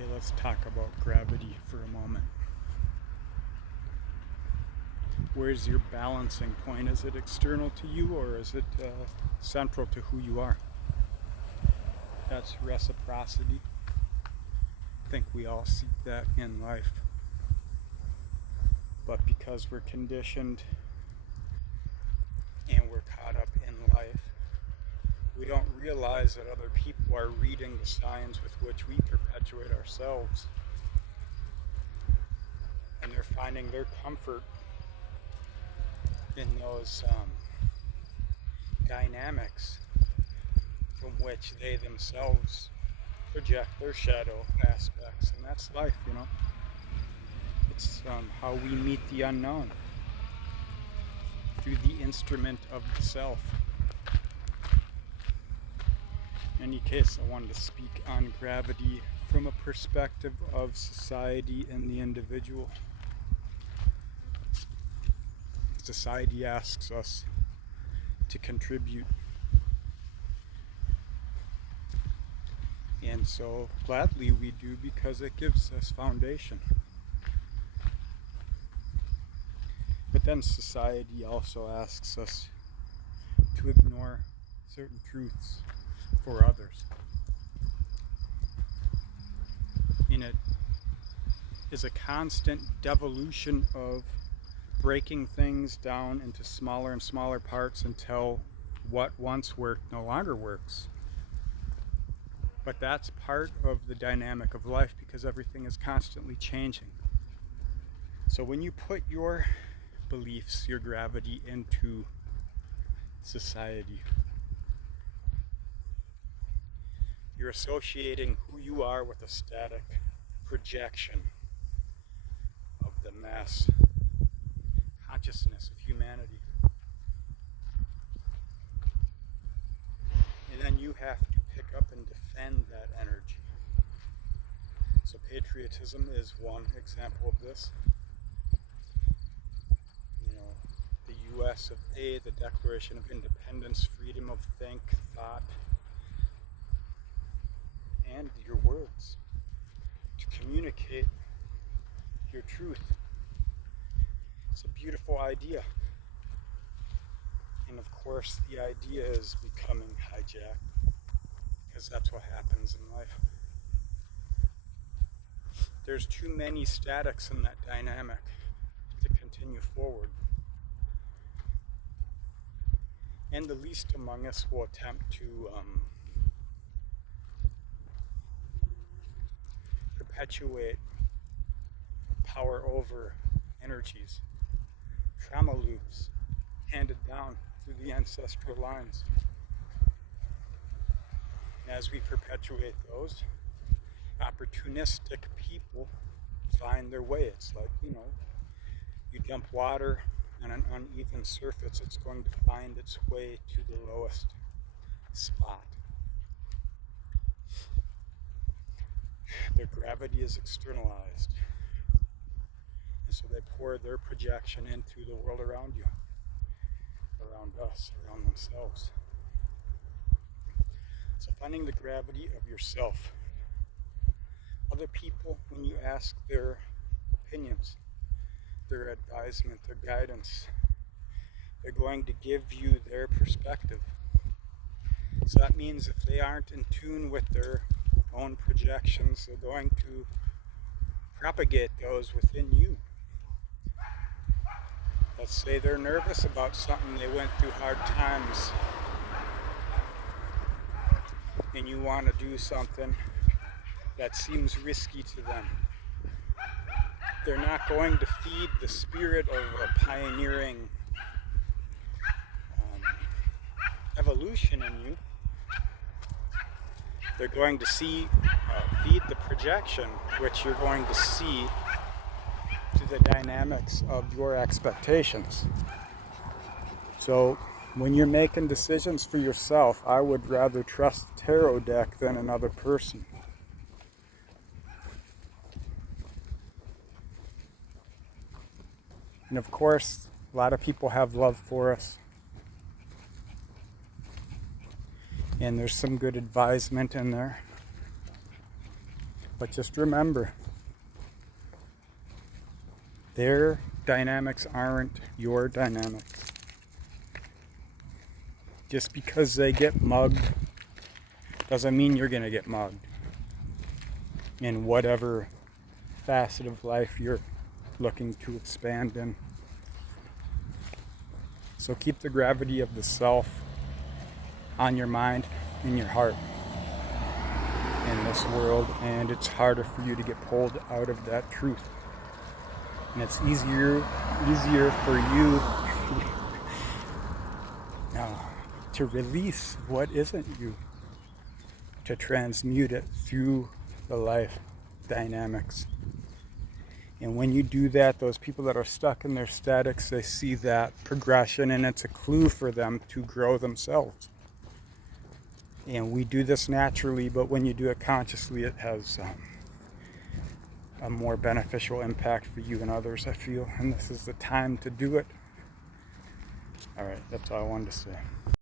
Okay, let's talk about gravity for a moment. Where's your balancing point? Is it external to you or is it central to who you are? That's reciprocity. I think we all seek that in life. But because we're conditioned and we're caught up in life, we don't realize that other people are reading the signs with which we perpetuate ourselves. And they're finding their comfort in those dynamics from which they themselves project their shadow aspects. And that's life, you know. It's how we meet the unknown through the instrument of the self. In any case, I wanted to speak on gravity from a perspective of society and the individual. Society asks us to contribute. And so gladly we do because it gives us foundation. But then society also asks us to ignore certain truths for others. And it is a constant devolution of breaking things down into smaller and smaller parts until what once worked no longer works. But that's part of the dynamic of life because everything is constantly changing. So when you put your beliefs, your gravity into society, you're associating who you are with a static projection of the mass consciousness of humanity. And then you have to pick up and defend that energy. So patriotism is one example of this. You know, the US of A, the Declaration of Independence, freedom of think, thought, and your words to communicate your truth. It's a beautiful idea. And of course, the idea is becoming hijacked because that's what happens in life. There's too many statics in that dynamic to continue forward. And the least among us will attempt to perpetuate power over energies, trauma loops handed down through the ancestral lines. And as we perpetuate those, opportunistic people find their way. It's like, you dump water on an uneven surface, it's going to find its way to the lowest spot. Their gravity is externalized. And so they pour their projection into the world around you, around us, around themselves. So finding the gravity of yourself. Other people, when you ask their opinions, their advisement, their guidance, they're going to give you their perspective. So that means if they aren't in tune with their own projections, they're going to propagate those within you. Let's say they're nervous about something, they went through hard times, and you want to do something that seems risky to them. They're not going to feed the spirit of a pioneering evolution in you. They're going to feed the projection, which you're going to see to the dynamics of your expectations. So when you're making decisions for yourself, I would rather trust the tarot deck than another person. And of course, a lot of people have love for us. And there's some good advisement in there. But just remember, their dynamics aren't your dynamics. Just because they get mugged doesn't mean you're going to get mugged in whatever facet of life you're looking to expand in. So keep the gravity of the self on your mind and your heart in this world, and it's harder for you to get pulled out of that truth. And it's easier for you to release what isn't you, to transmute it through the life dynamics. And when you do that, those people that are stuck in their statics, they see that progression, and it's a clue for them to grow themselves. And we do this naturally, but when you do it consciously, it has a more beneficial impact for you and others, I feel. And this is the time to do it. All right, that's all I wanted to say.